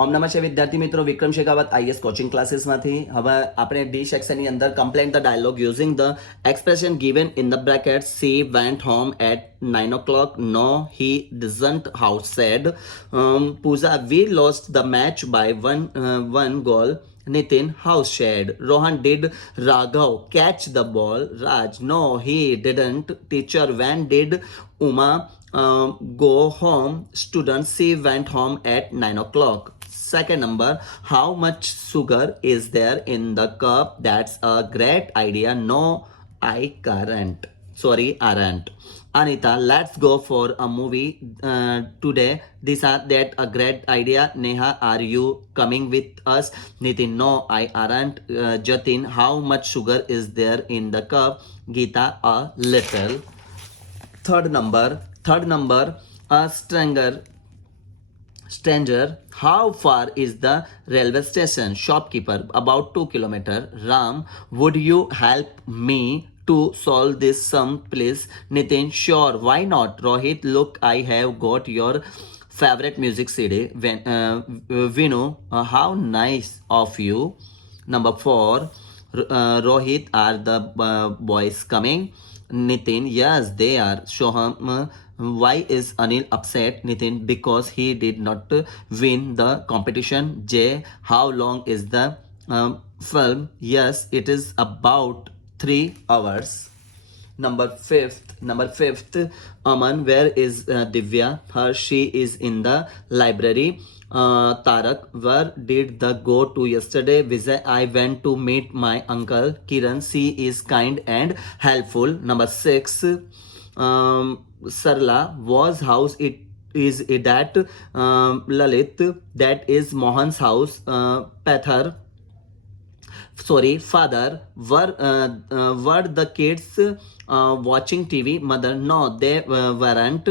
ઓમ નમઃ શિવાય વિદ્યાર્થી મિત્રો, વિક્રમ શેખાવત આઈએસ કોચિંગ ક્લાસીસમાંથી. હવે આપણે ડી સેક્શનની અંદર complete the dialogue using the expression given in the bracket. She went home at 9 o'clock. No, he doesn't. How sad. Pooja, we lost the match by one goal. Nitin, how sad. Rohan, did Raghav catch the ball? Raj, no, he didn't. Teacher, when did Uma go home? Student, she went home at 9 o'clock. Second number, how much sugar is there in the cup? That's a great idea. No, I can't. Sorry, aren't. Anita, let's go for a movie today. These are that a great idea. Neha, are you coming with us? Nitin, no, I aren't. Jatin, how much sugar is there in the cup? Geeta, a little. Third number, a stranger, how far is the railway station? Shopkeeper, about 2 kilometers. Ram, would you help me to solve this sum, please? Nitin, sure, why not? Rohit, look, I have got your favorite music CD. Vinu, how nice of you. Number 4, Rohit, are the boys coming? Nitin, yes, they are. Shoham, why is Anil upset? Nitin, because he did not win the competition. Jay, how long is the film? Yes, it is about 3 hours. Number fifth, Aman, where is Divya? She is in the library. Tarak, where did the go to yesterday? Vijay, I went to meet my uncle. Kiran, she is kind and helpful. Number 6, Sarla, was house it is it at Lalit? That is Mohan's house. Father, were the kids watching TV? Mother, no, they weren't.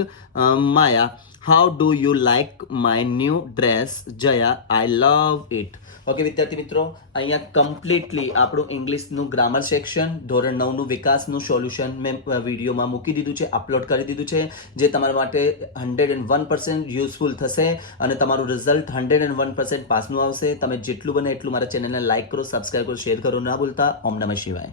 Maya, how do you like my new dress? Jaya, I love it. Okay વિદ્યાર્થી મિત્રો, અહીંયા completely આપણું ઇંગ્લિશનું grammar section ધોરણ 9નું વિકાસનું solution મેં વિડીયોમાં મૂકી દીધું છે, અપલોડ કરી દીધું છે, જે તમારા માટે 101% યુઝફુલ થશે અને તમારું રિઝલ્ટ 101% પાસનું આવશે. તમે જેટલું બને એટલું મારા ચેનલને લાઇક કરો, સબસ્ક્રાઇબ કરો, શેર કરો ના ભૂલતા. ઓમ નમઃ શિવાય.